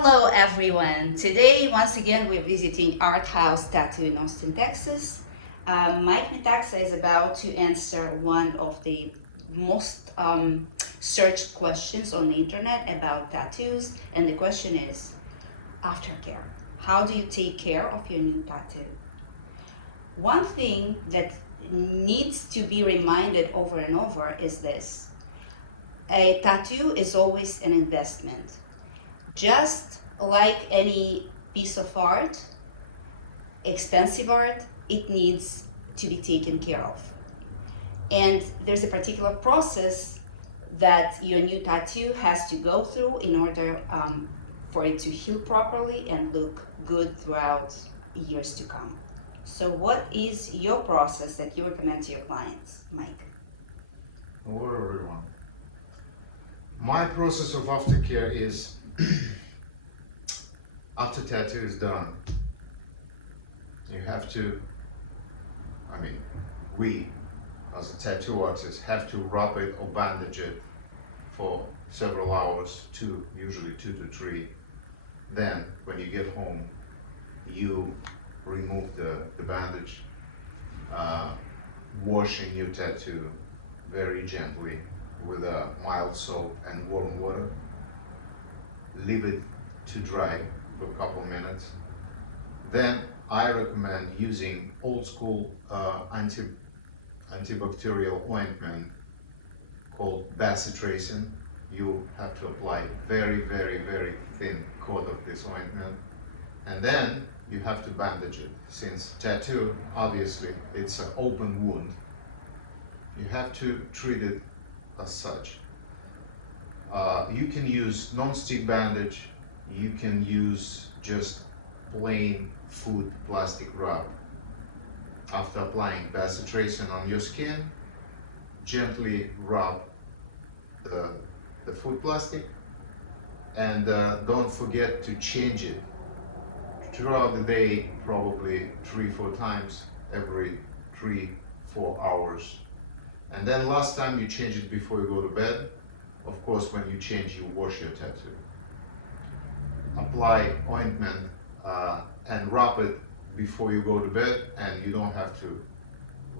Hello everyone! Today, once again, we're visiting ArtHouse Tattoo in Austin, Texas. Mike Metaxa is about to answer one of the most searched questions on the internet about tattoos, and the question is, aftercare. How do you take care of your new tattoo? One thing that needs to be reminded over and over is this. A tattoo is always an investment. Just like any piece of art, expensive art, it needs to be taken care of. And there's a particular process that your new tattoo has to go through in order for it to heal properly and look good throughout years to come. So what is your process that you recommend to your clients, Mike? Hello everyone. My process of aftercare is after tattoo is done, you have to, we as a tattoo artist have to wrap it or bandage it for several hours, usually 2 to 3. Then when you get home, you remove the bandage, washing your tattoo very gently with a mild soap and warm water. Leave it to dry for a couple minutes. Then I recommend using old school antibacterial ointment called bacitracin. You have to apply very, very, very thin coat of this ointment, and then you have to bandage it. Since tattoo, obviously, it's an open wound, you have to treat it as such. You can use non-stick bandage, you can use just plain food plastic wrap. After applying bacitracin on your skin, gently rub the food plastic, and don't forget to change it throughout the day, probably 3-4 times every 3-4 hours. And then last time you change it before you go to bed. Of course, when you change, you wash your tattoo. Apply ointment and rub it before you go to bed, and you don't have to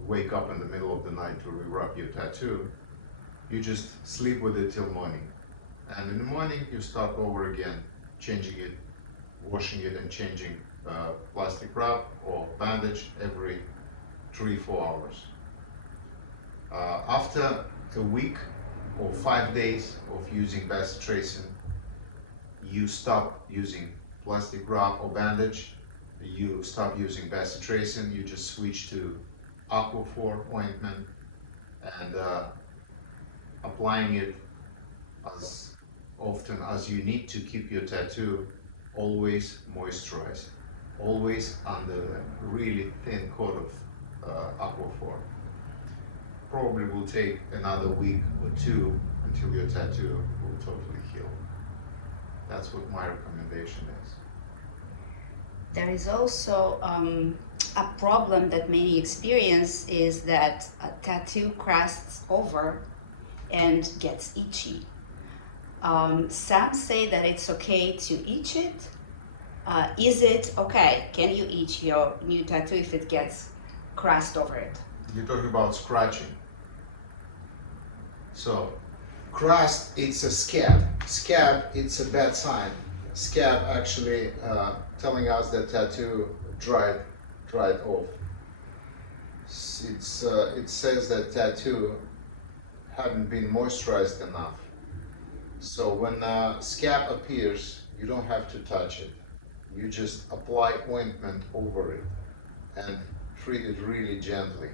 wake up in the middle of the night to re-rub your tattoo. You just sleep with it till morning. And in the morning, you start over again, changing it, washing it and changing plastic wrap or bandage every 3-4 hours. After a week or 5 days of using bacitracin, you stop using plastic wrap or bandage, you stop using bacitracin, you just switch to Aquaphor ointment and applying it as often as you need to keep your tattoo always moisturized, always under a really thin coat of Aquaphor. Probably will take another week or 2 until your tattoo will totally heal. That's what my recommendation is. There is also a problem that many experience is that a tattoo crusts over and gets itchy. Some say that it's okay to itch it. Is it okay? Can you itch your new tattoo if it gets crust over it? You're talking about scratching. So, crust, it's a scab. Scab, it's a bad sign. Scab actually telling us that tattoo dried off. It says that tattoo haven't been moisturized enough. So when scab appears, you don't have to touch it. You just apply ointment over it and treat it really gently.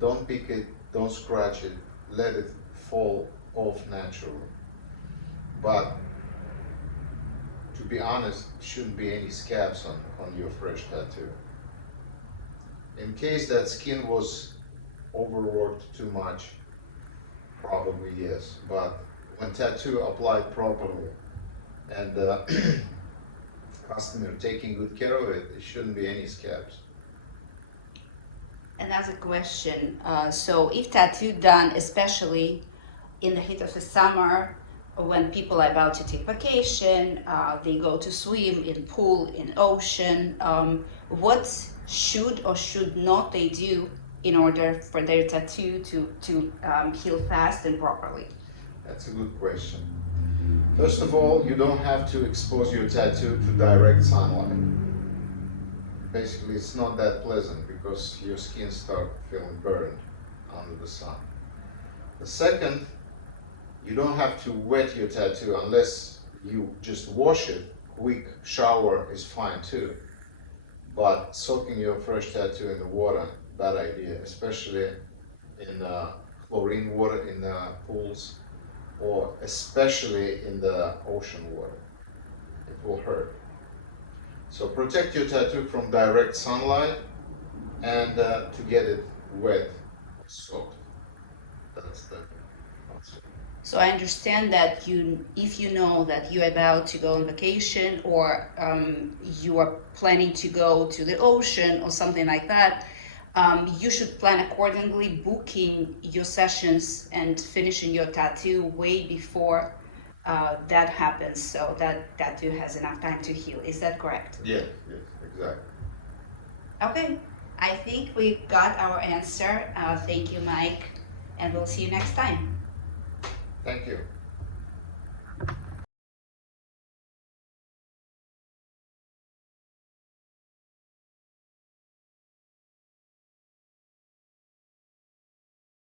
Don't pick it, don't scratch it, let it fall off naturally. But to be honest, shouldn't be any scabs on your fresh tattoo. In case that skin was overworked too much, probably yes. But when tattoo applied properly and customer taking good care of it, there shouldn't be any scabs. Another question, so if tattoo done especially in the heat of the summer when people are about to take vacation, they go to swim in pool, in ocean, what should or should not they do in order for their tattoo to heal fast and properly? That's a good question. First of all, you don't have to expose your tattoo to direct sunlight. Basically, it's not that pleasant because your skin starts feeling burned under the sun. The second, you don't have to wet your tattoo unless you just wash it. Quick shower is fine too. But soaking your fresh tattoo in the water, bad idea, especially in chlorine water in pools, or especially in the ocean water. It will hurt. So protect your tattoo from direct sunlight and to get it wet, soaked. That's the answer. So I understand that if you know that you're about to go on vacation, or you are planning to go to the ocean or something like that, you should plan accordingly, booking your sessions and finishing your tattoo way before that happens, so that tattoo has enough time to heal. Is that correct? Yes, yes, exactly. Okay, I think we got our answer. Thank you, Mike, and we'll see you next time. Thank you.